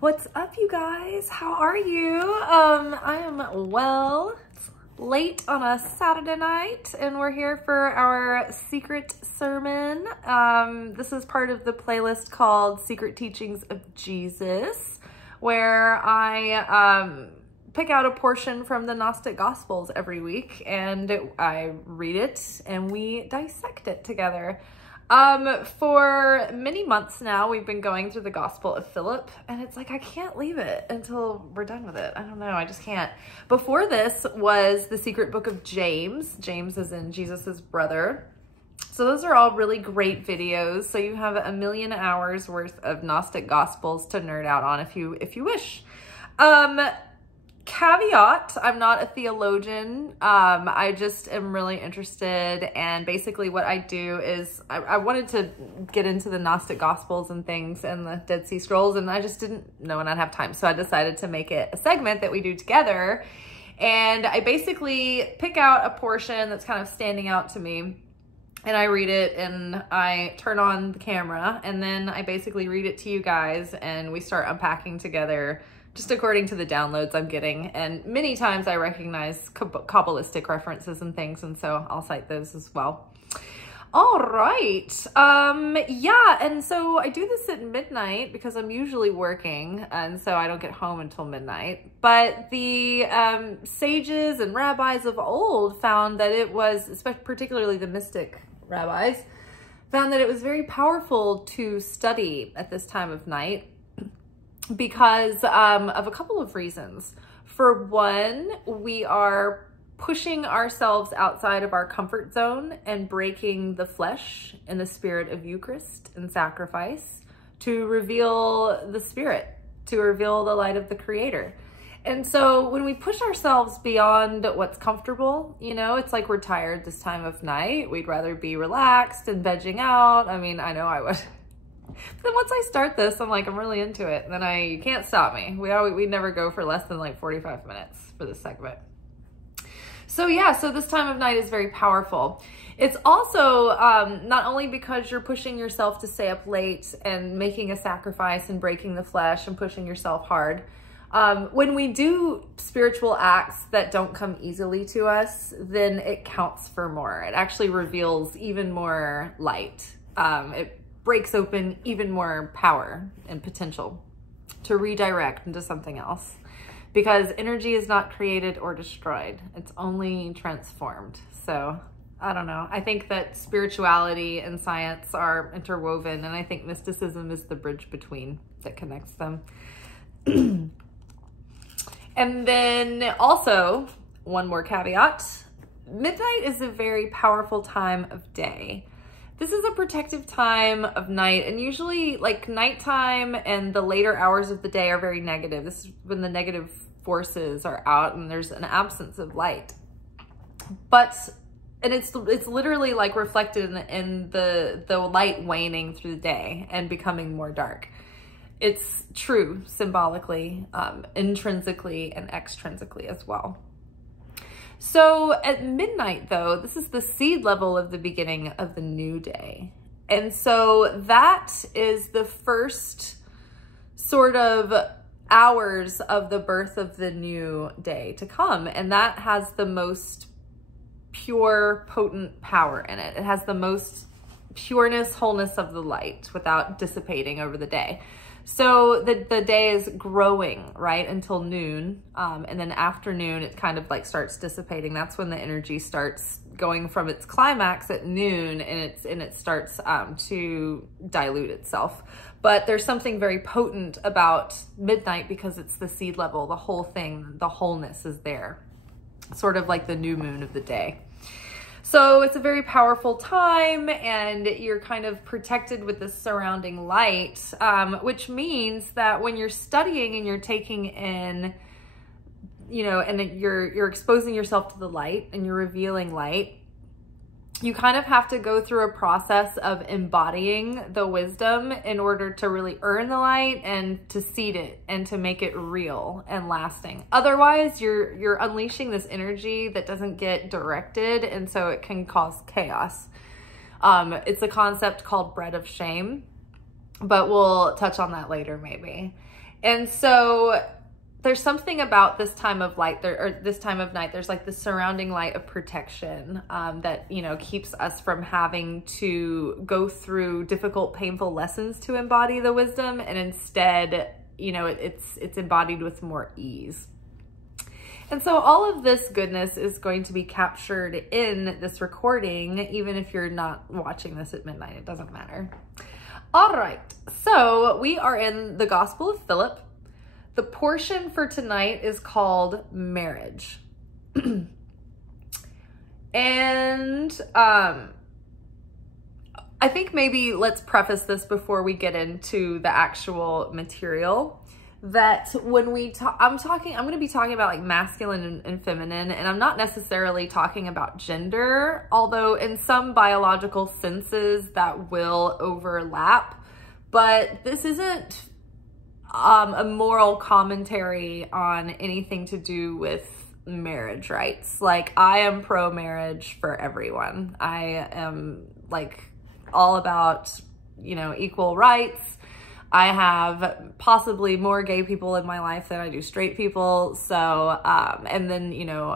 What's up, you guys? How are you? I am well. It's late on a Saturday night and we're here for our secret sermon. This is part of the playlist called Secret Teachings of Jesus, where I pick out a portion from the Gnostic Gospels every week and I read it and we dissect it together. For many months now, we've been going through the Gospel of Philip, and it's like, I can't leave it until we're done with it. I don't know, I just can't. Before this was the secret book of James. James is in Jesus's brother. So those are all really great videos. So you have a million hours worth of Gnostic Gospels to nerd out on if you wish. Caveat, I'm not a theologian. I just am really interested, and basically what I do is I wanted to get into the Gnostic Gospels and things and the Dead Sea Scrolls, and I just didn't know when I'd have time. So I decided to make it a segment that we do together. And I basically pick out a portion that's kind of standing out to me, and I read it and I turn on the camera, and then I basically read it to you guys and we start unpacking together just according to the downloads I'm getting. And many times I recognize Kabbalistic references and things, and so I'll cite those as well. All right. Yeah, and so I do this at midnight because I'm usually working, and so I don't get home until midnight. But the sages and rabbis of old found that it was, particularly the mystic rabbis, found that it was very powerful to study at this time of night, because of a couple of reasons. For one, we are pushing ourselves outside of our comfort zone and breaking the flesh in the spirit of Eucharist and sacrifice to reveal the spirit, to reveal the light of the Creator. And so when we push ourselves beyond what's comfortable, you know, it's like we're tired this time of night. We'd rather be relaxed and vegging out. I mean, I know I would. But then once I start this, I'm like, I'm really into it. And then you can't stop me. We never go for less than like 45 minutes for this segment. So yeah, so this time of night is very powerful. It's also not only because you're pushing yourself to stay up late and making a sacrifice and breaking the flesh and pushing yourself hard. When we do spiritual acts that don't come easily to us, then it counts for more. It actually reveals even more light. It breaks open even more power and potential to redirect into something else, because energy is not created or destroyed. It's only transformed. So I don't know. I think that spirituality and science are interwoven, and I think mysticism is the bridge between that connects them. And then also, one more caveat, midnight is a very powerful time of day. This is a protective time of night, and usually like nighttime and the later hours of the day are very negative. This is when the negative forces are out and there's an absence of light. And it's literally like reflected in the light waning through the day and becoming more dark. It's true symbolically, intrinsically and extrinsically as well. So at midnight, though, this is the seed level of the beginning of the new day. And so that is the first sort of hours of the birth of the new day to come. And that has the most pure, potent power in it. It has the most pureness, wholeness of the light without dissipating over the day. So the day is growing, right, until noon. And then afternoon, it kind of like starts dissipating. That's when the energy starts going from its climax at noon, and it starts to dilute itself. But there's something very potent about midnight because it's the seed level, the whole thing, the wholeness is there. Sort of like the new moon of the day. So it's a very powerful time, and you're kind of protected with this surrounding light, which means that when you're studying and you're taking in, you know, and you're exposing yourself to the light and you're revealing light, you kind of have to go through a process of embodying the wisdom in order to really earn the light and to seed it and to make it real and lasting. Otherwise, you're unleashing this energy that doesn't get directed, and so it can cause chaos. It's a concept called bread of shame. but we'll touch on that later maybe. And so there's something about this time of light there, or this time of night, there's like the surrounding light of protection that, you know, keeps us from having to go through difficult, painful lessons to embody the wisdom. And instead, you know, it's embodied with more ease. And so all of this goodness is going to be captured in this recording, even if you're not watching this at midnight, it doesn't matter. All right, so we are in the Gospel of Philip. The portion for tonight is called marriage. And I think maybe let's preface this before we get into the actual material. That when we talk, I'm going to be talking about like masculine and feminine, and I'm not necessarily talking about gender, although in some biological senses that will overlap, but this isn't a moral commentary on anything to do with marriage rights. Like, I am pro-marriage for everyone. I am like all about, you know, equal rights. I have possibly more gay people in my life than I do straight people. So, and then, you know,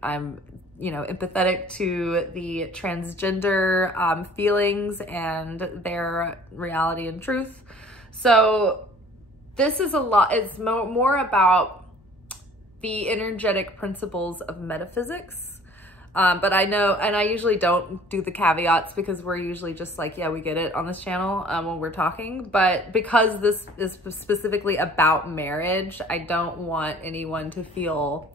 I'm, you know, empathetic to the transgender feelings and their reality and truth. So this is a lot, it's more about the energetic principles of metaphysics. But I know, and I usually don't do the caveats because we're usually just like, yeah, we get it on this channel when we're talking. But because this is specifically about marriage, I don't want anyone to feel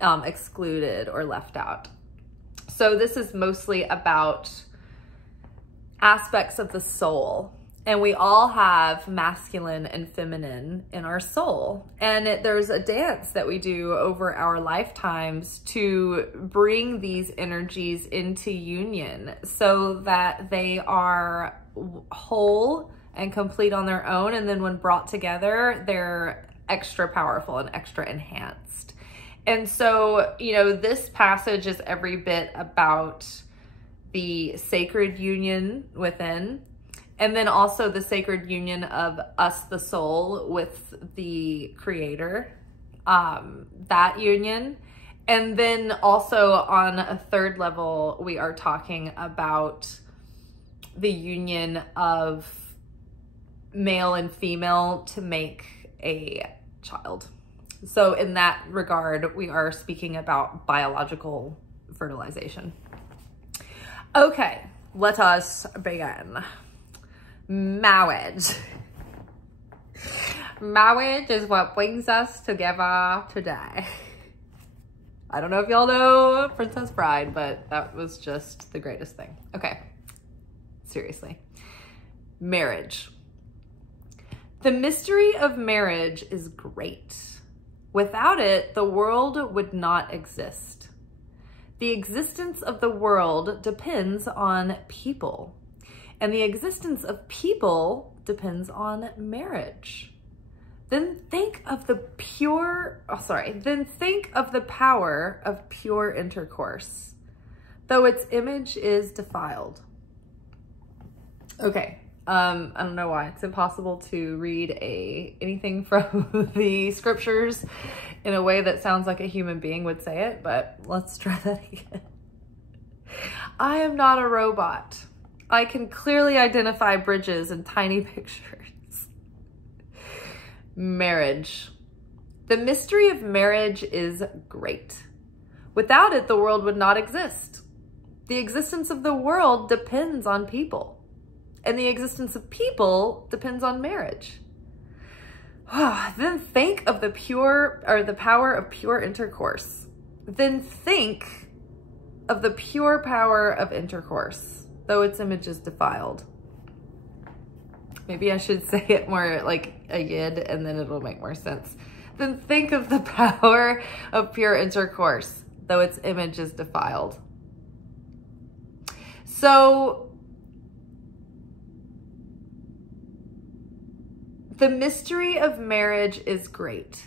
excluded or left out. So this is mostly about aspects of the soul. And we all have masculine and feminine in our soul. And there's a dance that we do over our lifetimes to bring these energies into union so that they are whole and complete on their own. And then when brought together, they're extra powerful and extra enhanced. And so, you know, this passage is every bit about the sacred union within, and then also the sacred union of us, the soul, with the creator, that union. And then also on a third level, we are talking about the union of male and female to make a child. So in that regard, we are speaking about biological fertilization. Okay, let us begin. Marriage. Marriage is what brings us together today. I don't know if y'all know Princess Bride, but that was just the greatest thing. Okay, seriously. Marriage. The mystery of marriage is great. Without it, the world would not exist. The existence of the world depends on people. And the existence of people depends on marriage. Then think of the power of pure intercourse, though its image is defiled. Okay, I don't know why. It's impossible to read anything from the scriptures in a way that sounds like a human being would say it, but let's try that again. I am not a robot. I can clearly identify bridges and tiny pictures. Marriage. The mystery of marriage is great. Without it, the world would not exist. The existence of the world depends on people, and the existence of people depends on marriage. Then think of the power of pure intercourse. Then think of the pure power of intercourse, though its image is defiled. Maybe I should say it more like a yid and then it'll make more sense. Then think of the power of pure intercourse, though its image is defiled. So the mystery of marriage is great.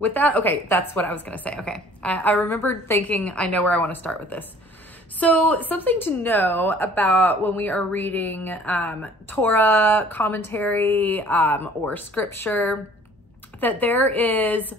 Okay, that's what I was gonna say. Okay, I remembered thinking, I know where I wanna start with this. So something to know about when we are reading Torah commentary or scripture, that there is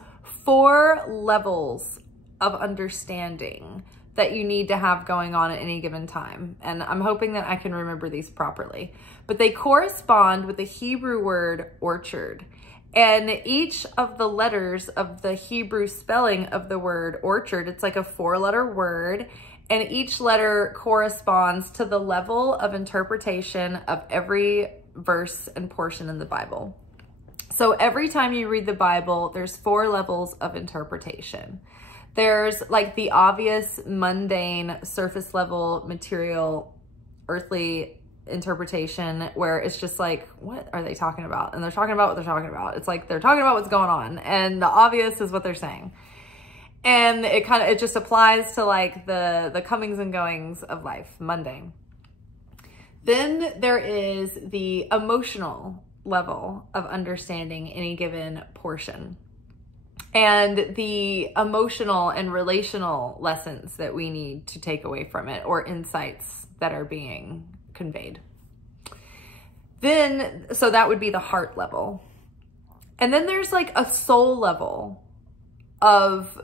4 levels of understanding that you need to have going on at any given time. And I'm hoping that I can remember these properly. But they correspond with the Hebrew word orchard. And each of the letters of the Hebrew spelling of the word orchard, it's like a 4-letter word, and each letter corresponds to the level of interpretation of every verse and portion in the Bible. So every time you read the Bible, there's 4 levels of interpretation. There's like the obvious, mundane, surface level, material, earthly interpretation, where it's just like, what are they talking about? And they're talking about what they're talking about. It's like they're talking about what's going on, and the obvious is what they're saying. And it just applies to like the comings and goings of life, mundane. Then there is the emotional level of understanding any given portion, and the emotional and relational lessons that we need to take away from it, or insights that are being conveyed. Then, so that would be the heart level. And then there's like a soul level of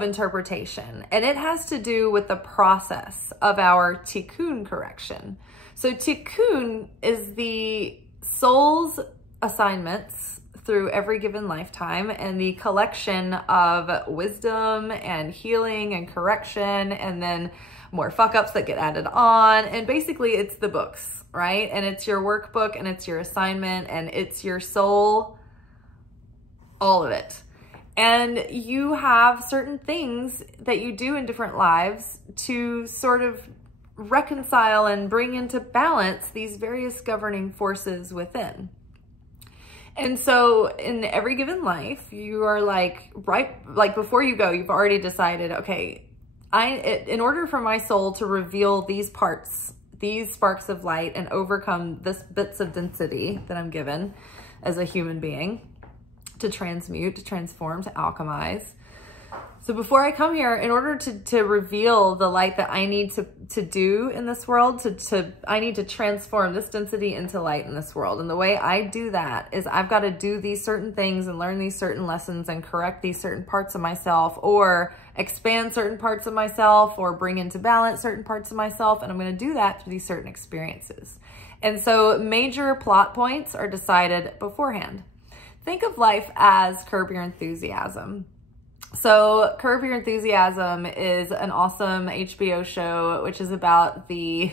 interpretation, and it has to do with the process of our Tikkune correction. So Tikkune is the soul's assignments through every given lifetime, and the collection of wisdom and healing and correction, and then more fuck-ups that get added on. And basically it's the books, right? And it's your workbook, and it's your assignment, and it's your soul, all of it. And you have certain things that you do in different lives to sort of reconcile and bring into balance these various governing forces within. And so in every given life, you are like, like before you go, you've already decided, okay, in order for my soul to reveal these parts, these sparks of light, and overcome this bits of density that I'm given as a human being, to transmute, to transform, to alchemize. So before I come here, in order to reveal the light that I need to do in this world, I need to transform this density into light in this world. And the way I do that is I've got to do these certain things and learn these certain lessons and correct these certain parts of myself, or expand certain parts of myself, or bring into balance certain parts of myself. And I'm going to do that through these certain experiences. And so major plot points are decided beforehand. Think of life as Curb Your Enthusiasm. So Curb Your Enthusiasm is an awesome HBO show, which is about the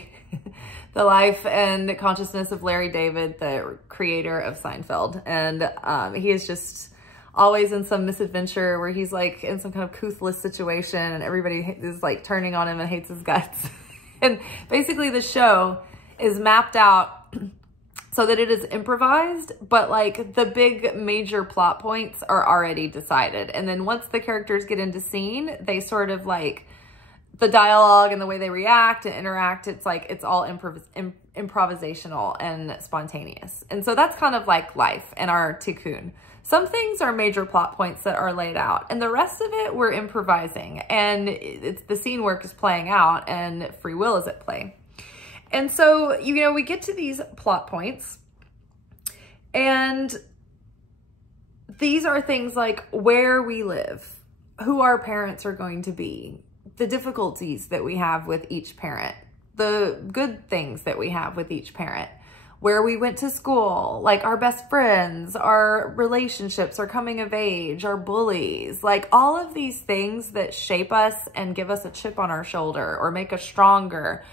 life and consciousness of Larry David, the creator of Seinfeld. And he is just always in some misadventure where he's like in some kind of toothless situation, and everybody is like turning on him and hates his guts. And basically the show is mapped out so that it is improvised, but like the big major plot points are already decided. And then once the characters get into scene, they sort of like, the dialogue and the way they react and interact, it's like, it's all improvisational and spontaneous. And so that's kind of like life and our tikkun. Some things are major plot points that are laid out, and the rest of it we're improvising, and the scene work is playing out, and free will is at play. And so, you know, we get to these plot points, and these are things like where we live, who our parents are going to be, the difficulties that we have with each parent, the good things that we have with each parent, where we went to school, like our best friends, our relationships, our coming of age, our bullies, like all of these things that shape us and give us a chip on our shoulder or make us stronger.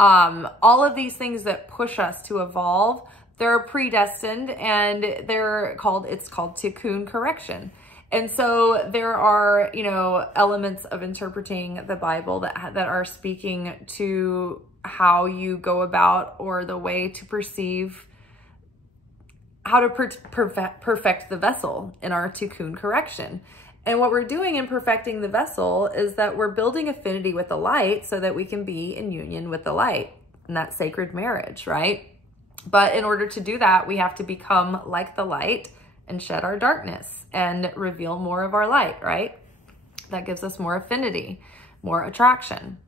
All of these things that push us to evolve, they're predestined, and it's called Tikkune Correction. And so there are, you know, elements of interpreting the Bible that are speaking to how you go about, or the way to perceive how to perfect the vessel in our Tikkune Correction. And what we're doing in perfecting the vessel is that we're building affinity with the light so that we can be in union with the light, and that sacred marriage, right? But in order to do that, we have to become like the light and shed our darkness and reveal more of our light, right? That gives us more affinity. more attraction.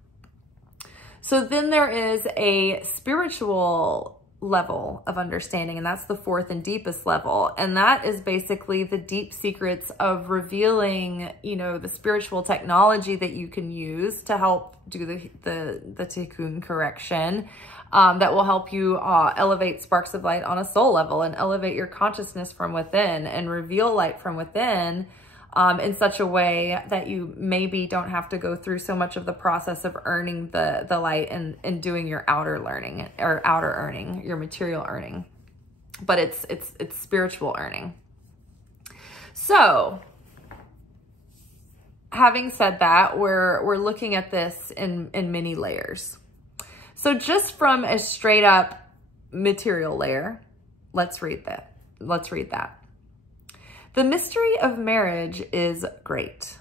So then there is a spiritual level of understanding, and that's the fourth and deepest level. And that is basically the deep secrets of revealing, you know, the spiritual technology that you can use to help do the Tikkune Correction, that will help you elevate sparks of light on a soul level and elevate your consciousness from within and reveal light from within, in such a way that you maybe don't have to go through so much of the process of earning the light and doing your outer learning or outer earning, your material earning. But it's spiritual earning. So having said that, we're looking at this in many layers. So just from a straight up material layer, let's read that. The mystery of marriage is great.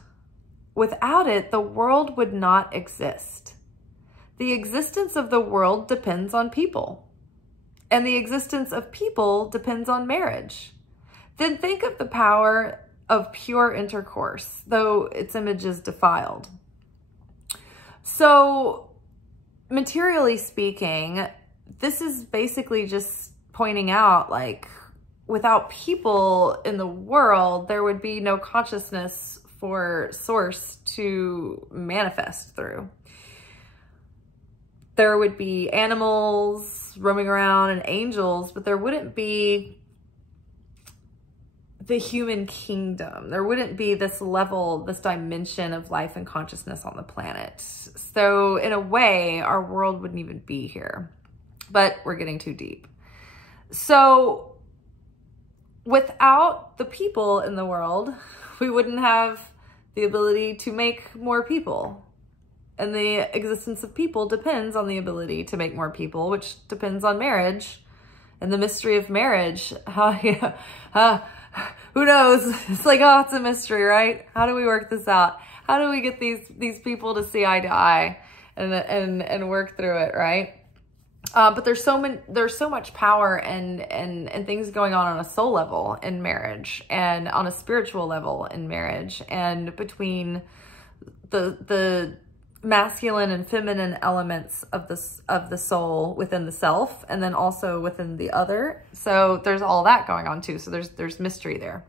Without it, the world would not exist. The existence of the world depends on people, and the existence of people depends on marriage. Then think of the power of pure intercourse, though its image is defiled. So, materially speaking, this is basically just pointing out, like, without people in the world, there would be no consciousness for source to manifest through. There would be animals roaming around and angels, but there wouldn't be the human kingdom. There wouldn't be this level, this dimension of life and consciousness on the planet. So in a way, our world wouldn't even be here, but we're getting too deep. So without the people in the world, we wouldn't have the ability to make more people. And the existence of people depends on the ability to make more people, which depends on marriage and the mystery of marriage. Who knows? It's like, oh, it's a mystery, right? How do we work this out? How do we get these people to see eye to eye and work through it, right? But there's so much power and things going on a soul level in marriage and on a spiritual level in marriage, and between the masculine and feminine elements of the soul within the self, and then also within the other. So there's all that going on too. So there's mystery there.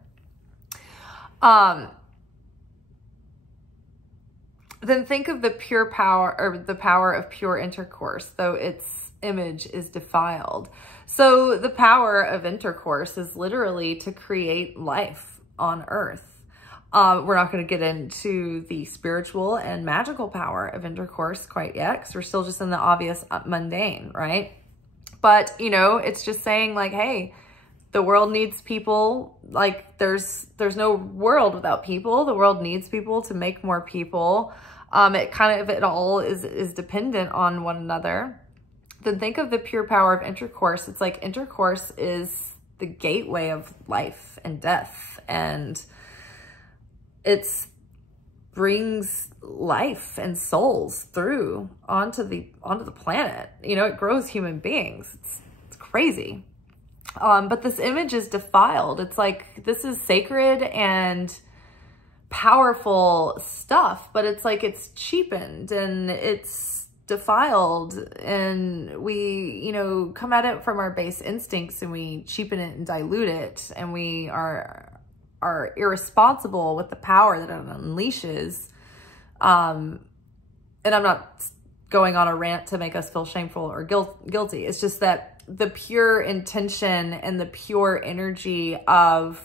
Then think of the pure power, or the power of pure intercourse, though its image is defiled. So the power of intercourse is literally to create life on earth. We're not going to get into the spiritual and magical power of intercourse quite yet, because we're still just in the obvious mundane, right? But, you know, it's just saying, like, hey, the world needs people. Like, there's no world without people. The world needs people to make more people. It all is dependent on one another. Then think of the pure power of intercourse. It's like intercourse is the gateway of life and death, and it brings life and souls through onto the planet. You know, it grows human beings. It's crazy. But this image is defiled. It's like, this is sacred and powerful stuff, but it's like, it's cheapened and it's defiled, and we, you know, come at it from our base instincts and we cheapen it and dilute it, and we are irresponsible with the power that it unleashes. And I'm not going on a rant to make us feel shameful or guilty. It's just that the pure intention and the pure energy of,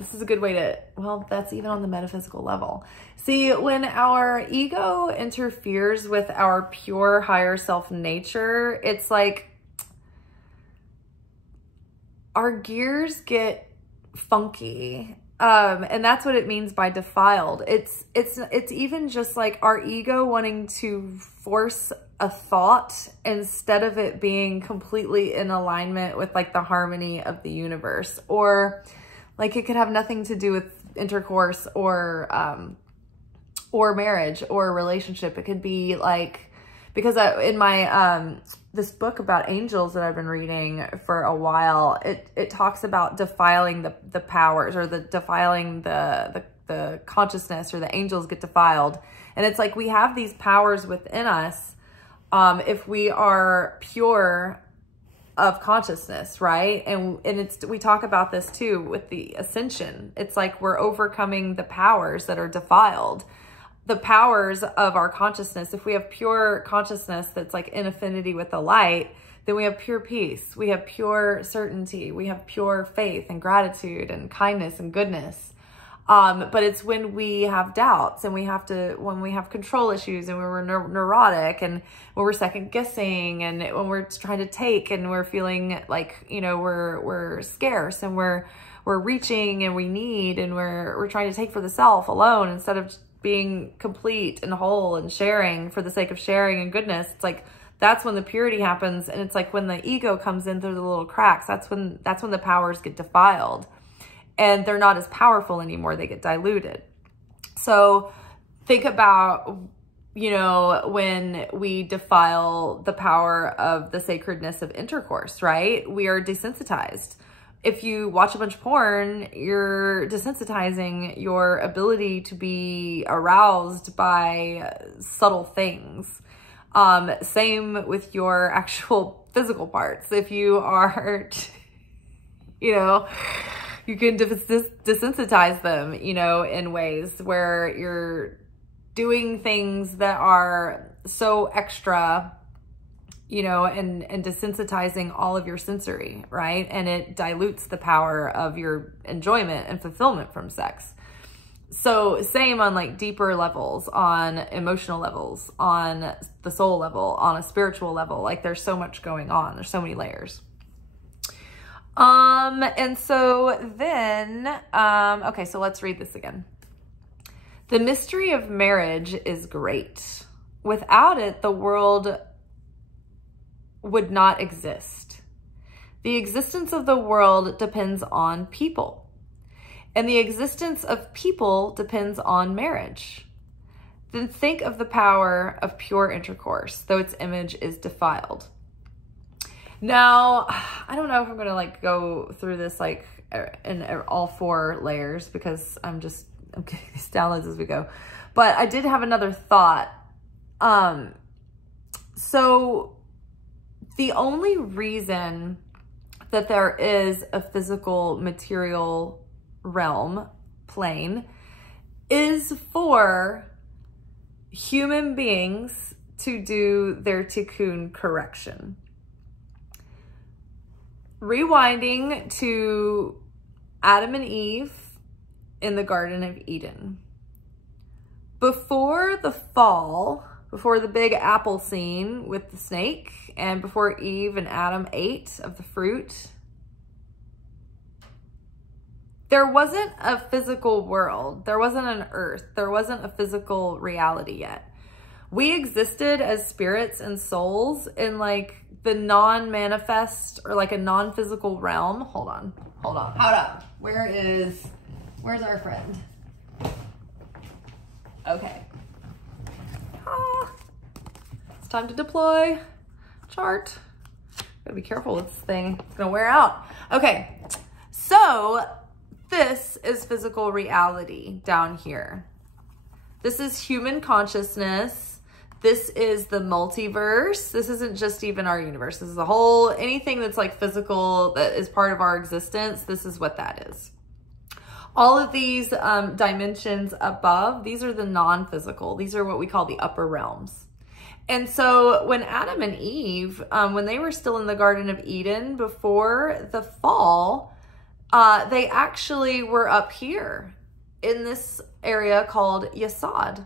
this is a good way to, well, that's even on the metaphysical level. See, when our ego interferes with our pure higher self nature, it's like our gears get funky. And that's what it means by defiled. It's even just like our ego wanting to force a thought instead of it being completely in alignment with like the harmony of the universe, or like it could have nothing to do with intercourse or marriage or relationship. It could be like, because in my, this book about angels that I've been reading for a while, it talks about defiling the powers, or defiling the the consciousness, or the angels get defiled. And it's like we have these powers within us if we are pure of consciousness, right? And we talk about this too with the Ascension. It's like we're overcoming the powers that are defiled. The powers of our consciousness, if we have pure consciousness that's like in affinity with the light, then we have pure peace, we have pure certainty, we have pure faith and gratitude and kindness and goodness. But it's when we have doubts and when we have control issues and when we're neurotic and when we're second guessing and when we're trying to take and we're feeling like, you know, we're scarce and we're reaching and we need and we're trying to take for the self alone instead of being complete and whole and sharing for the sake of sharing and goodness. It's like, that's when the purity happens. And it's like when the ego comes in through the little cracks, that's when the powers get defiled and they're not as powerful anymore. They get diluted. So think about, you know, when we defile the power of the sacredness of intercourse, right? We are desensitized. If you watch a bunch of porn, you're desensitizing your ability to be aroused by subtle things. Same with your actual physical parts. If you are, you know, you can desensitize them, you know, in ways where you're doing things that are so extra, you know, and desensitizing all of your sensory, right? And it dilutes the power of your enjoyment and fulfillment from sex. So same on like deeper levels, on emotional levels, on the soul level, on a spiritual level. Like there's so much going on. There's so many layers. And so then, okay, so let's read this again. The mystery of marriage is great. Without it, the world would not exist. The existence of the world depends on people, and the existence of people depends on marriage. Then think of the power of pure intercourse, though its image is defiled. Now, I don't know if I'm going to like go through this like in all 4 layers because I'm getting these downloads as we go. But I did have another thought. So the only reason that there is a physical material realm plane is for human beings to do their Tikkune Correction. Rewinding to Adam and Eve in the Garden of Eden. Before the fall, before the big apple scene with the snake, and before Eve and Adam ate of the fruit, there wasn't a physical world. There wasn't an earth. There wasn't a physical reality yet. We existed as spirits and souls in like the non-manifest or like a non-physical realm. Hold on. Hold up. Where's our friend? Okay. It's time to deploy chart. Gotta be careful with this thing. It's gonna wear out. Okay, so this is physical reality down here. This is human consciousness. This is the multiverse. This isn't just even our universe. This is a whole, anything that's like physical that is part of our existence. This is what that is. All of these dimensions above, these are the non-physical. These are what we call the upper realms. And so when Adam and Eve, when they were still in the Garden of Eden before the fall, they actually were up here in this area called Yesod.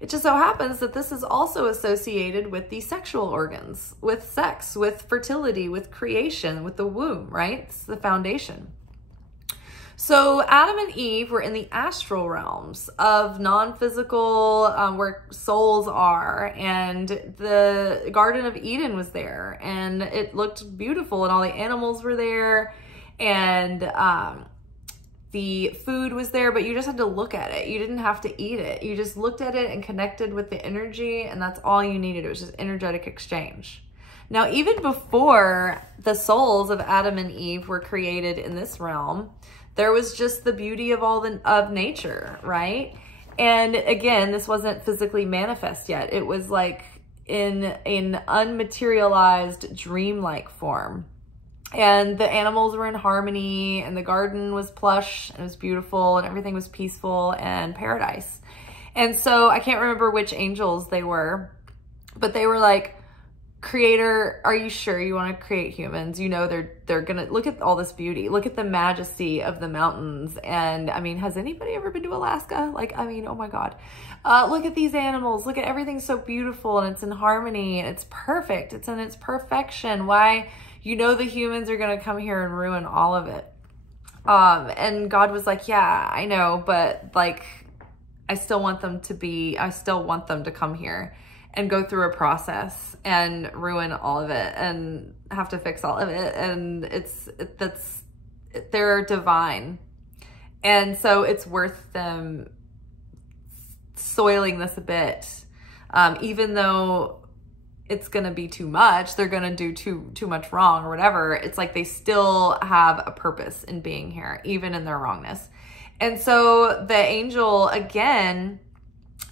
It just so happens that this is also associated with the sexual organs, with sex, with fertility, with creation, with the womb, right? It's the foundation. So Adam and Eve were in the astral realms of non-physical, where souls are, and the Garden of Eden was there, and it looked beautiful, and all the animals were there, and the food was there, but you just had to look at it. You didn't have to eat it. You just looked at it and connected with the energy, and that's all you needed. It was just energetic exchange. Now, even before the souls of Adam and Eve were created in this realm, There was just the beauty of of nature, right? And again, this wasn't physically manifest yet. It was like in an unmaterialized dreamlike form. And the animals were in harmony, and the garden was plush, and it was beautiful, and everything was peaceful and paradise. And so I can't remember which angels they were, but they were like, Creator, are you sure you want to create humans? You know, they're gonna look at all this beauty, look at the majesty of the mountains. And I mean, has anybody ever been to Alaska? Like, I mean, oh my God, look at these animals, look at everything so beautiful, and it's in harmony, and it's perfect, it's in its perfection. Why, you know, the humans are gonna come here and ruin all of it. And God was like, yeah, I know, but like, I still want them to come here and go through a process and ruin all of it and have to fix all of it. And they're divine. And so it's worth them soiling this a bit. Even though it's going to be too much, they're going to do too much wrong or whatever. It's like they still have a purpose in being here, even in their wrongness. And so the angel, again,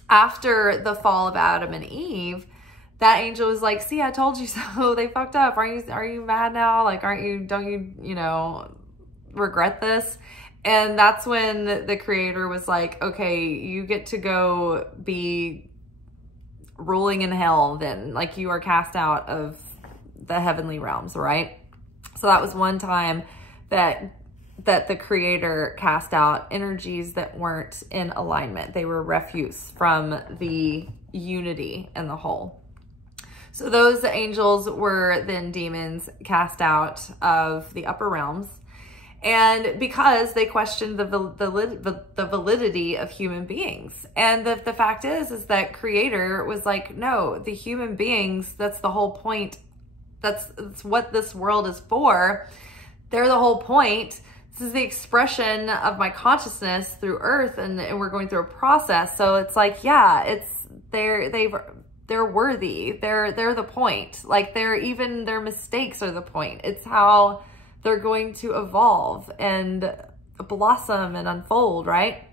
after the fall of Adam and Eve, that angel was like, see, I told you so. They fucked up. Are you mad now? Like, don't you know, regret this? And that's when the Creator was like, okay, you get to go be ruling in hell then. Like, you are cast out of the heavenly realms, right? So that was one time that the Creator cast out energies that weren't in alignment. They were refuse from the unity and the whole. So those angels were then demons cast out of the upper realms. And because they questioned the validity of human beings. And the fact is that Creator was like, no, the human beings, that's the whole point. That's what this world is for. They're the whole point. This is the expression of my consciousness through earth, and we're going through a process. So it's like, yeah, they're worthy. They're the point. Like, even their mistakes are the point. It's how they're going to evolve and blossom and unfold, right?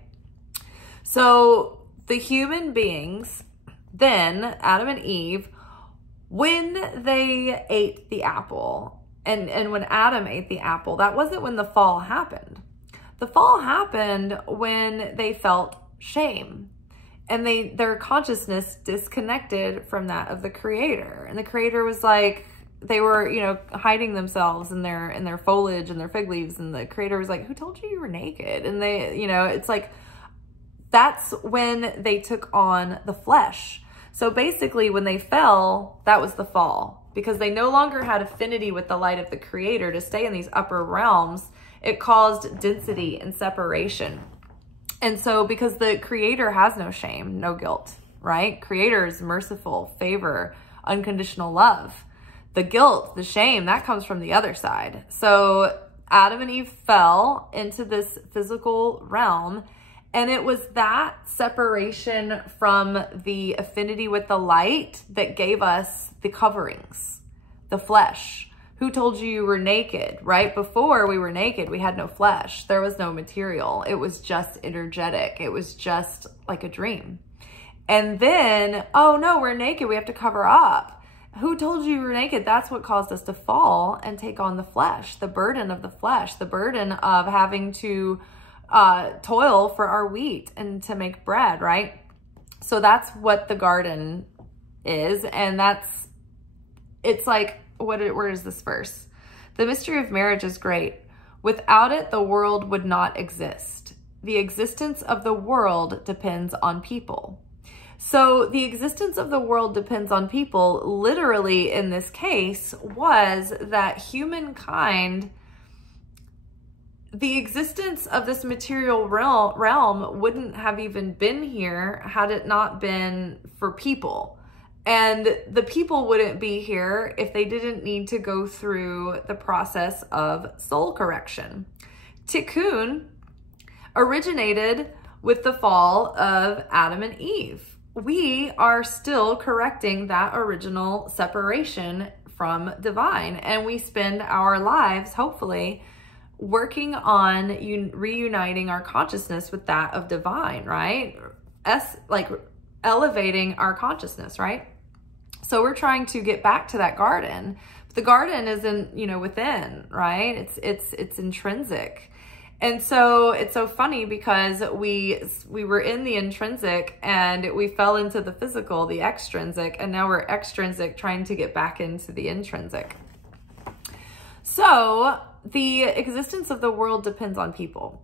So the human beings, then Adam and Eve, when they ate the apple, and when Adam ate the apple, that wasn't when the fall happened. The fall happened when they felt shame, and their consciousness disconnected from that of the Creator. And the Creator was like, they were, you know, hiding themselves in their foliage and their fig leaves, and the Creator was like, who told you were naked? And they, you know, it's like, that's when they took on the flesh. So basically when they fell, that was the fall. Because they no longer had affinity with the light of the Creator to stay in these upper realms, it caused density and separation. And so because the Creator has no shame, no guilt, right? Creator is merciful, favor, unconditional love. The guilt, the shame, that comes from the other side. So Adam and Eve fell into this physical realm, and it was that separation from the affinity with the light that gave us the coverings, the flesh. Who told you were naked, right? Before we were naked, we had no flesh. There was no material. It was just energetic. It was just like a dream. And then, oh no, we're naked. We have to cover up. Who told you were naked? That's what caused us to fall and take on the flesh, the burden of the flesh, the burden of having to toil for our wheat and to make bread, right? So that's what the garden is. And it's like, where is this verse? The mystery of marriage is great. Without it, the world would not exist. The existence of the world depends on people. So the existence of the world depends on people, literally in this case, was that humankind, the existence of this material realm wouldn't have even been here had it not been for people. And the people wouldn't be here if they didn't need to go through the process of soul correction. Tikkune originated with the fall of Adam and Eve. We are still correcting that original separation from divine, and we spend our lives, hopefully, working on reuniting our consciousness with that of divine, right? Like elevating our consciousness, right? So we're trying to get back to that garden. The garden isn't, you know, within, right? It's intrinsic. And so it's so funny because we were in the intrinsic and we fell into the physical, the extrinsic, and now we're extrinsic trying to get back into the intrinsic. So the existence of the world depends on people.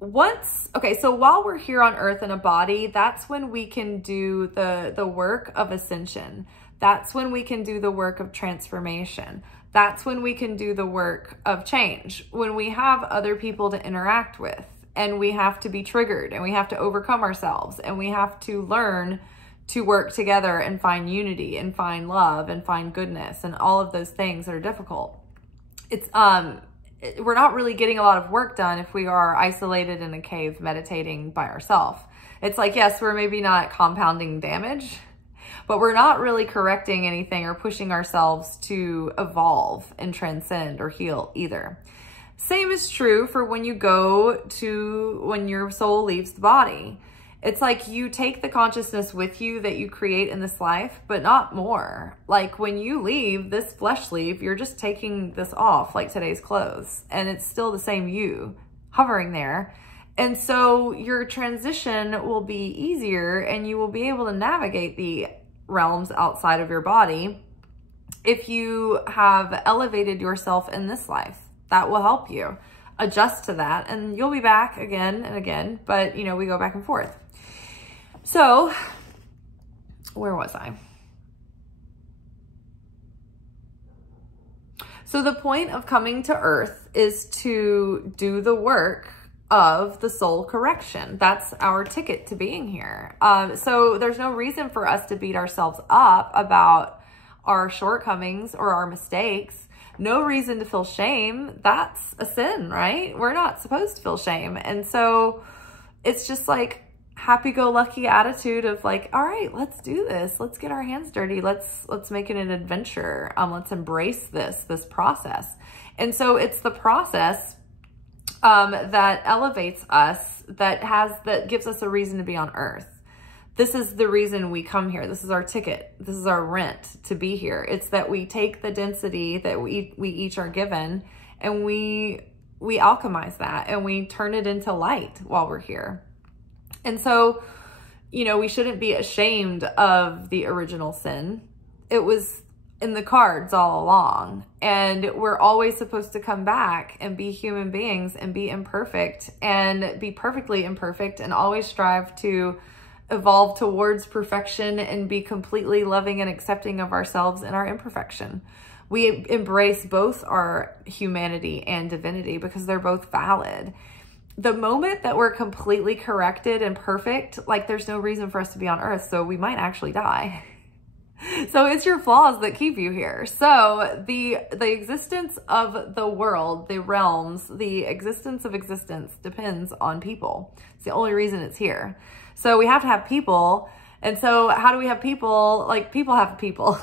So while we're here on earth in a body, that's when we can do the work of ascension. That's when we can do the work of transformation. That's when we can do the work of change. When we have other people to interact with, and we have to be triggered, and we have to overcome ourselves, and we have to learn to work together and find unity and find love and find goodness and all of those things that are difficult. We're not really getting a lot of work done if we are isolated in a cave meditating by ourselves. It's like, yes, we're maybe not compounding damage, but we're not really correcting anything or pushing ourselves to evolve and transcend or heal either. Same is true for when your soul leaves the body. It's like you take the consciousness with you that you create in this life, but not more. Like when you leave, this flesh leave, you're just taking this off like today's clothes, and it's still the same you hovering there. And so your transition will be easier, and you will be able to navigate the realms outside of your body if you have elevated yourself in this life. That will help you adjust to that, and you'll be back again and again, but you know, we go back and forth. So where was I? So the point of coming to earth is to do the work of the soul correction. That's our ticket to being here. So there's no reason for us to beat ourselves up about our shortcomings or our mistakes. No reason to feel shame. That's a sin, right? We're not supposed to feel shame. And so it's just like happy-go-lucky attitude of like, all right, let's do this. Let's get our hands dirty. Let's make it an adventure. Let's embrace this process. And so it's the process that elevates us, that gives us a reason to be on earth. This is the reason we come here. This is our ticket. This is our rent to be here. It's that we take the density that we each are given, and we alchemize that, and we turn it into light while we're here. And so, you know, we shouldn't be ashamed of the original sin. It was in the cards all along, and we're always supposed to come back and be human beings and be imperfect and be perfectly imperfect, and always strive to evolve towards perfection and be completely loving and accepting of ourselves and our imperfection. We embrace both our humanity and divinity because they're both valid. The moment that we're completely corrected and perfect, like there's no reason for us to be on earth, so we might actually die. So it's your flaws that keep you here. So the existence of the world, the realms, the existence of existence depends on people. It's the only reason it's here. So we have to have people. And so how do we have people? Like, people have people.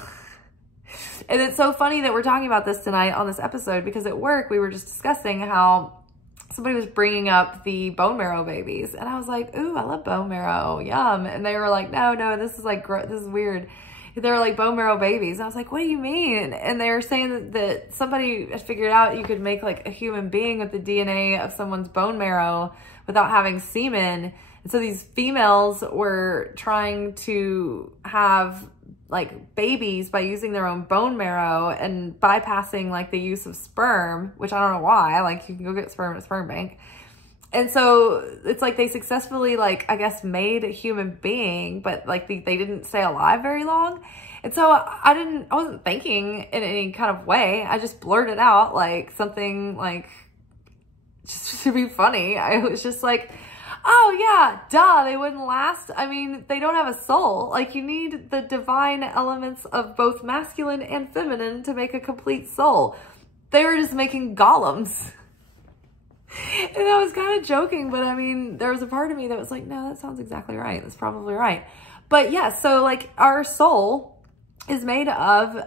And it's so funny that we're talking about this tonight on this episode, because at work we were just discussing how somebody was bringing up the bone marrow babies. And I was like, ooh, I love bone marrow. Yum. And they were like, no, this is like, this is weird. They were like bone marrow babies. And I was like, what do you mean? And they were saying that somebody had figured out you could make like a human being with the DNA of someone's bone marrow without having semen. And so these females were trying to have like babies by using their own bone marrow and bypassing like the use of sperm, which I don't know why. Like, you can go get sperm at a sperm bank. And so it's like they successfully, like, I guess, made a human being, but like they didn't stay alive very long. And so I wasn't thinking in any kind of way. I just blurted out like something like just to be funny. I was just like, oh yeah, duh, they wouldn't last. I mean, they don't have a soul. Like, you need the divine elements of both masculine and feminine to make a complete soul. They were just making golems. And I was kind of joking, but I mean, there was a part of me that was like, no, that sounds exactly right. That's probably right. But yeah, so like our soul is made of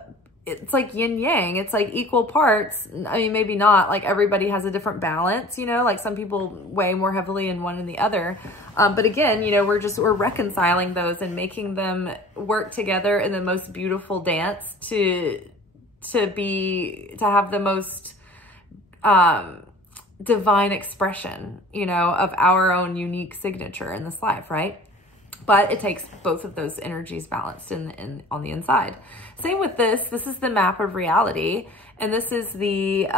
it's like yin yang. It's like equal parts. I mean, maybe not, like everybody has a different balance, you know, like some people weigh more heavily in one than the other. But again, you know, we're reconciling those and making them work together in the most beautiful dance to have the most, divine expression, you know, of our own unique signature in this life, right? But it takes both of those energies balanced on the inside. Same with this. This is the map of reality, and this is the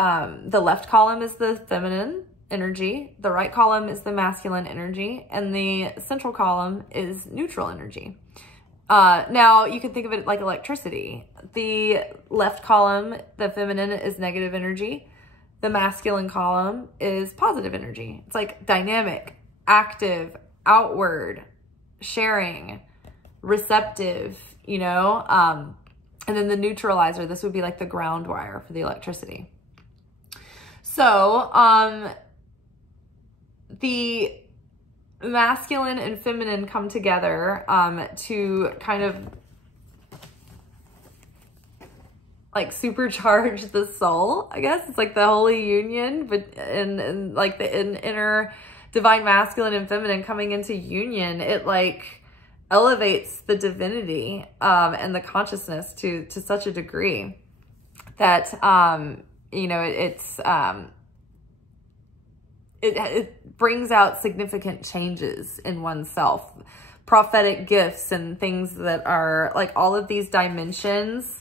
left column is the feminine energy, the right column is the masculine energy, and the central column is neutral energy. Now you can think of it like electricity. The left column, the feminine, is negative energy. The masculine column is positive energy. It's like dynamic, active, outward, sharing, receptive, you know? And then the neutralizer, this would be like the ground wire for the electricity. So, the masculine and feminine come together, to kind of like supercharge the soul, I guess. It's like the holy union, but and like the inner divine masculine and feminine coming into union. It like elevates the divinity and the consciousness to such a degree that you know, it brings out significant changes in oneself, prophetic gifts and things that are like all of these dimensions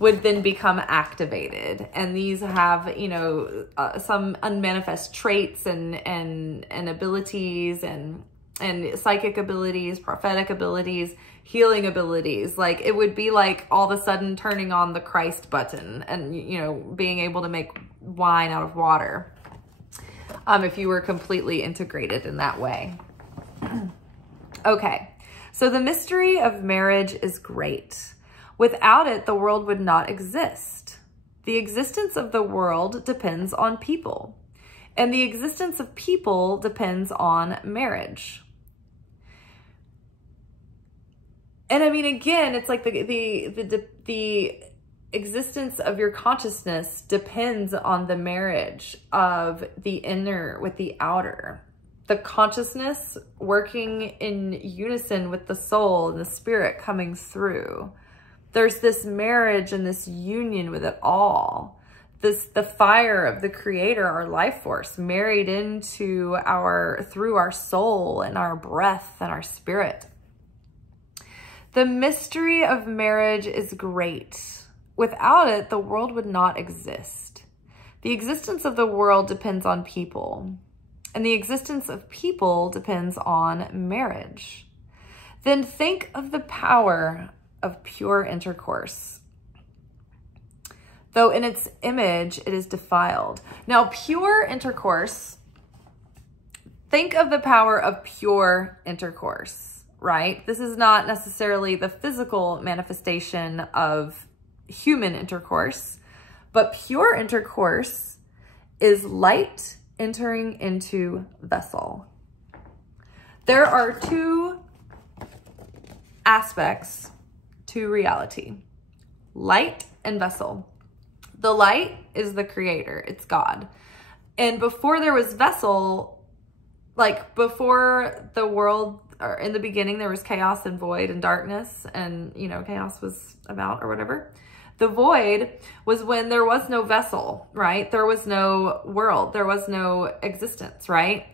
would then become activated, and these have, you know, some unmanifest traits and abilities and psychic abilities, prophetic abilities, healing abilities. Like it would be like all of a sudden turning on the Christ button and, you know, being able to make wine out of water, if you were completely integrated in that way. Okay, so the mystery of marriage is great. Without it, the world would not exist. The existence of the world depends on people, and the existence of people depends on marriage. And I mean, again, it's like the existence of your consciousness depends on the marriage of the inner with the outer. The consciousness working in unison with the soul and the spirit coming through. There's this marriage and this union with it all. The fire of the creator, our life force, married into through our soul and our breath and our spirit. The mystery of marriage is great. Without it, the world would not exist. The existence of the world depends on people, and the existence of people depends on marriage. Then think of the power of pure intercourse. Though in its image it is defiled. Now, pure intercourse, think of the power of pure intercourse, right? This is not necessarily the physical manifestation of human intercourse, but pure intercourse is light entering into vessel. There are two aspects to reality: light and vessel. The light is the creator, it's God. And before there was vessel, like before the world, or in the beginning, there was chaos and void and darkness, and, you know, chaos was about or whatever. The void was when there was no vessel, right? There was no world, there was no existence, right?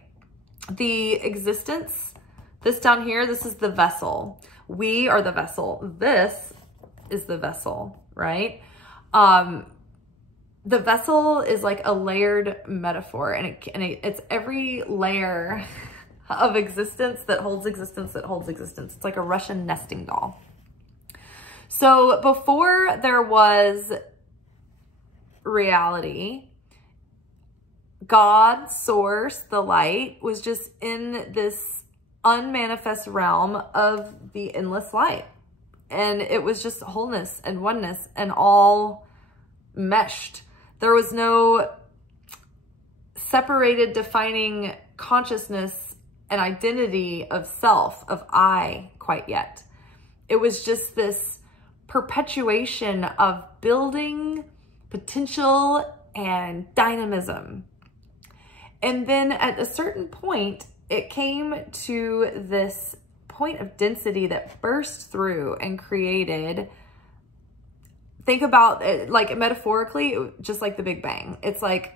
The existence, this down here, this is the vessel. We are the vessel. This is the vessel, right? The vessel is like a layered metaphor, and it's every layer of existence that holds existence that holds existence. It's like a Russian nesting doll. So before there was reality, God, source, the light, was just in this unmanifest realm of the endless light. And it was just wholeness and oneness and all meshed. There was no separated defining consciousness and identity of self, of I, quite yet. It was just this perpetuation of building potential and dynamism. And then at a certain point, it came to this point of density that burst through and created, think about it like metaphorically, just like the Big Bang. It's like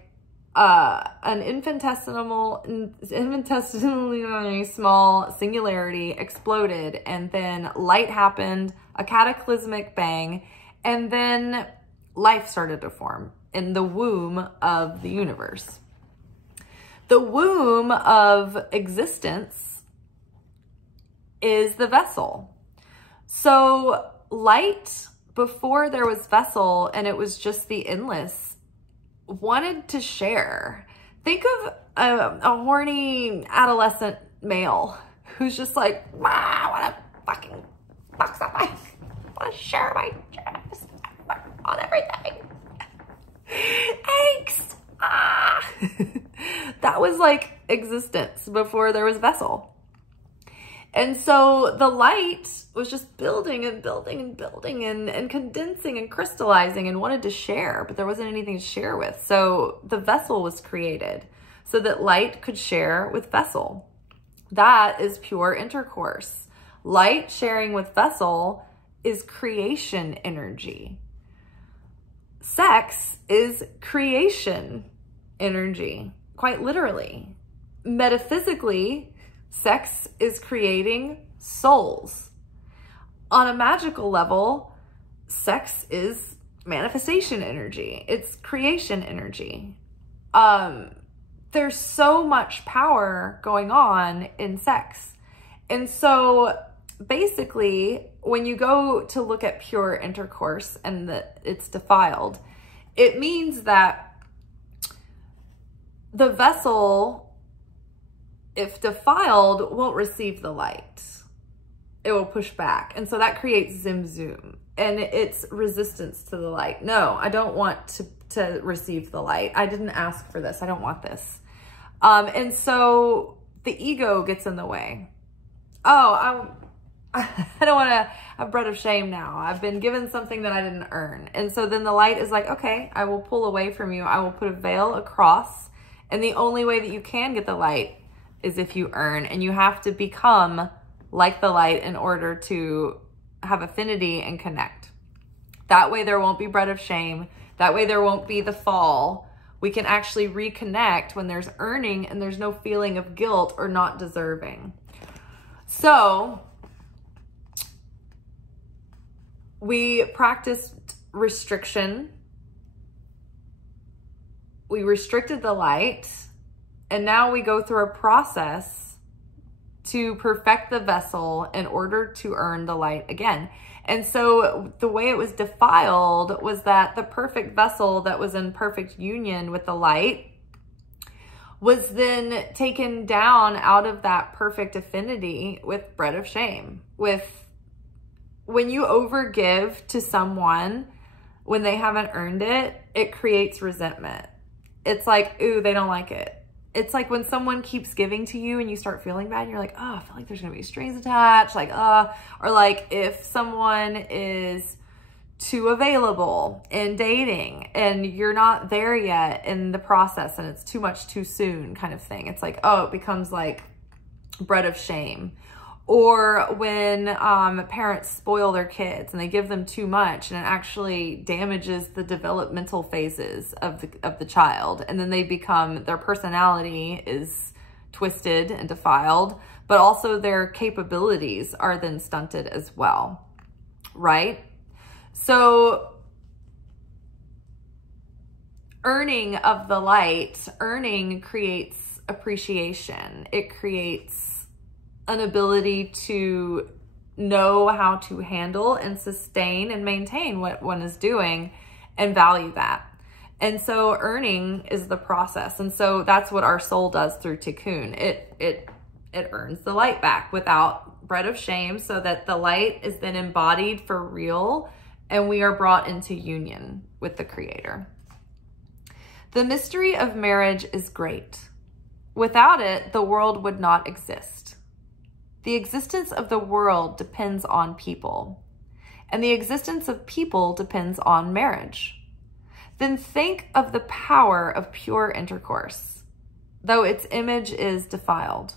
an infinitesimally small singularity exploded, and then light happened, a cataclysmic bang, and then life started to form in the womb of the universe. The womb of existence is the vessel. So light, before there was vessel and it was just the endless, wanted to share. Think of a horny adolescent male who's just like, I want to fucking fuck somebody. I want to share my chest on everything. Angst. That was like existence before there was vessel. And so the light was just building and building and building and condensing and crystallizing and wanted to share, but there wasn't anything to share with. So the vessel was created so that light could share with vessel. That is pure intercourse. Light sharing with vessel is creation energy. Sex is creation energy, quite literally. Metaphysically, sex is creating souls. On a magical level, sex is manifestation energy. It's creation energy. There's so much power going on in sex. And so basically, when you go to look at pure intercourse and that it's defiled, it means that the vessel, if defiled, won't receive the light. It will push back. And so that creates zim zoom, and it's resistance to the light. No, I don't want to receive the light. I didn't ask for this. I don't want this. And so the ego gets in the way. Oh, I don't want to have bread of shame now. I've been given something that I didn't earn. And so then the light is like, okay, I will pull away from you. I will put a veil across. And the only way that you can get the light is if you earn, and you have to become like the light in order to have affinity and connect. That way there won't be bread of shame. That way there won't be the fall. We can actually reconnect when there's earning and there's no feeling of guilt or not deserving. So we practiced restriction. We restricted the light. And now we go through a process to perfect the vessel in order to earn the light again. And so the way it was defiled was that the perfect vessel that was in perfect union with the light was then taken down out of that perfect affinity with bread of shame. When you overgive to someone when they haven't earned it, it creates resentment. It's like, ooh, they don't like it. It's like when someone keeps giving to you and you start feeling bad, and you're like, oh, I feel like there's gonna be strings attached, like, or like if someone is too available in dating and you're not there yet in the process and it's too much too soon kind of thing. It's like, oh, it becomes like bread of shame. Or when parents spoil their kids and they give them too much and it actually damages the developmental phases of the child. And then they become, their personality is twisted and defiled, but also their capabilities are then stunted as well, right? So earning of the light, earning creates appreciation. It creates an ability to know how to handle and sustain and maintain what one is doing and value that. And so earning is the process. And so that's what our soul does through Tikkune. It earns the light back without bread of shame, so that the light is then embodied for real and we are brought into union with the Creator. The mystery of marriage is great. Without it, the world would not exist. The existence of the world depends on people. and the existence of people depends on marriage. Then think of the power of pure intercourse, though its image is defiled.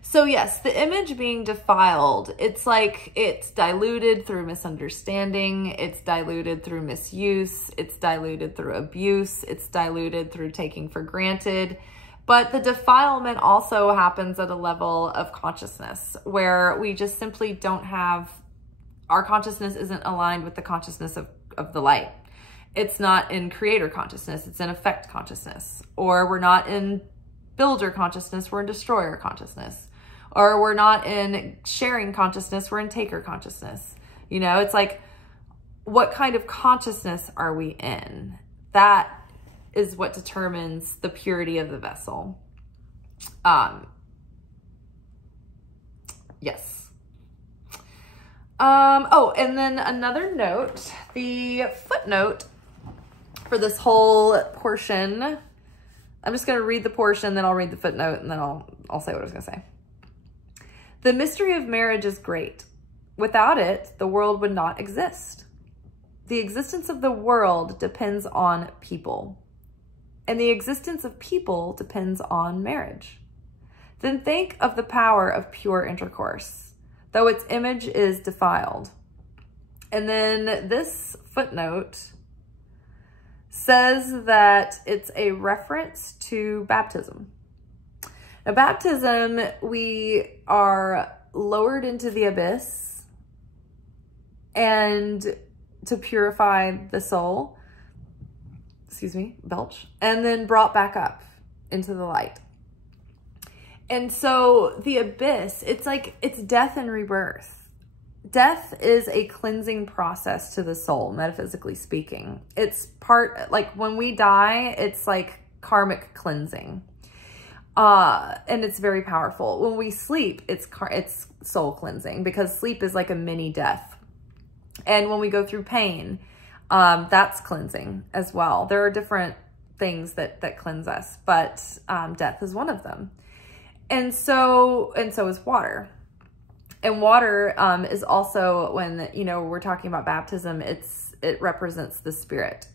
So yes, the image being defiled, it's like it's diluted through misunderstanding, it's diluted through misuse, it's diluted through abuse, it's diluted through taking for granted. But the defilement also happens at a level of consciousness where we just simply don't have, our consciousness isn't aligned with the consciousness of the light. It's not in creator consciousness, it's in effect consciousness. Or we're not in builder consciousness, we're in destroyer consciousness. Or we're not in sharing consciousness, we're in taker consciousness. You know, it's like, what kind of consciousness are we in? That is what determines the purity of the vessel. Yes. Oh, and then another note, the footnote for this whole portion. I'm just going to read the portion, then I'll read the footnote, and then I'll say what I was going to say. The mystery of marriage is great. Without it, the world would not exist. The existence of the world depends on people, and the existence of people depends on marriage. Then think of the power of pure intercourse, though its image is defiled. And then this footnote says that it's a reference to baptism. Now, baptism, we are lowered into the abyss and to purify the soul, excuse me, belch, and then brought back up into the light. And so the abyss, it's like, it's death and rebirth. Death is a cleansing process to the soul, metaphysically speaking. It's part, like when we die, it's like karmic cleansing. And it's very powerful. When we sleep, it's soul cleansing, because sleep is like a mini death. And when we go through pain, that's cleansing as well. There are different things that cleanse us, but death is one of them. And so is water. And water is also, when, you know, we're talking about baptism, it represents the spirit,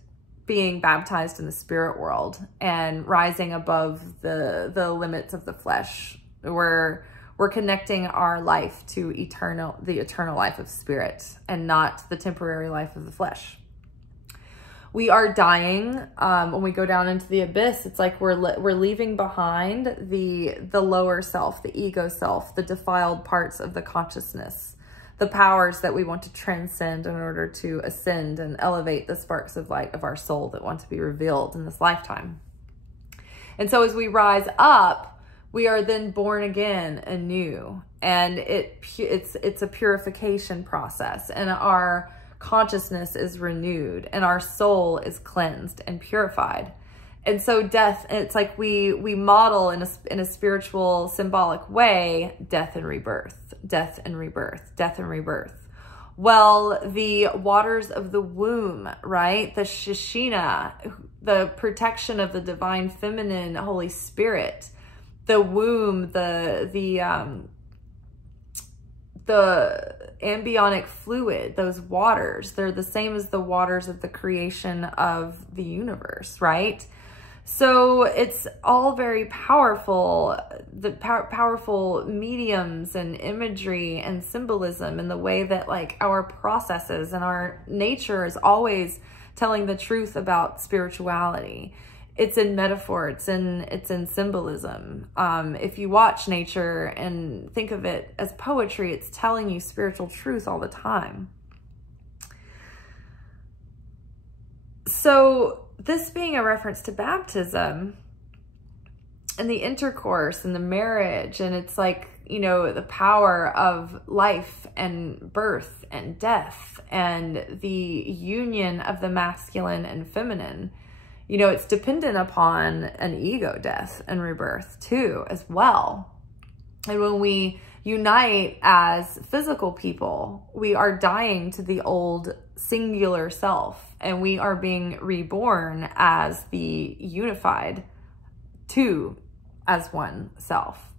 being baptized in the spirit world and rising above the limits of the flesh. We're connecting our life to the eternal life of spirit and not the temporary life of the flesh. We are dying when we go down into the abyss. It's like we're leaving behind the lower self, the ego self, the defiled parts of the consciousness, the powers that we want to transcend in order to ascend and elevate the sparks of light of our soul that want to be revealed in this lifetime. And so as we rise up, we are then born again anew, and it's a purification process, and our consciousness is renewed and our soul is cleansed and purified. And so death, it's like we model in a spiritual, symbolic way, death and rebirth, death and rebirth, death and rebirth. Well, the waters of the womb, right? The Shishina, the protection of the divine feminine Holy Spirit, the womb, the ambionic fluid, those waters, they're the same as the waters of the creation of the universe, right? So it's all very powerful, the powerful mediums and imagery and symbolism, and the way that like our processes and our nature is always telling the truth about spirituality. It's in metaphor, it's in symbolism. If you watch nature and think of it as poetry, it's telling you spiritual truth all the time. So this being a reference to baptism and the intercourse and the marriage, and it's like, you know, the power of life and birth and death and the union of the masculine and feminine. You know, it's dependent upon an ego death and rebirth too, as well. And when we unite as physical people, we are dying to the old singular self, and we are being reborn as the unified two as one self.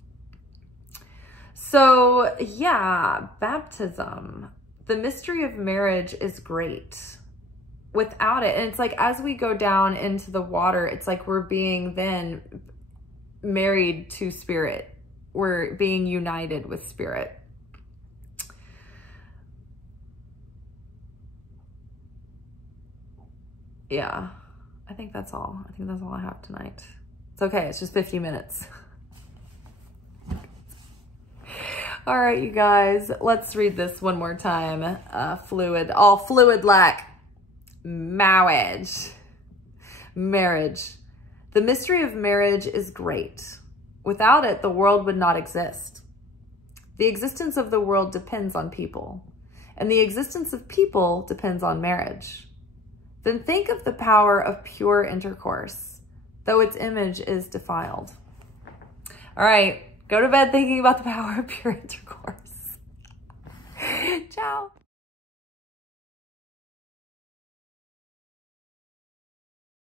So yeah, baptism. The mystery of marriage is great. Without it, and it's like as we go down into the water, it's like we're being then married to spirit. We're being united with spirit. Yeah, I think that's all. I think that's all I have tonight. It's okay, it's just 50 minutes. All right, you guys, let's read this one more time. All fluid lack. Marriage. The mystery of marriage is great. Without it, the world would not exist. The existence of the world depends on people, and the existence of people depends on marriage. Then think of the power of pure intercourse, though its image is defiled. All right, go to bed thinking about the power of pure intercourse. Ciao.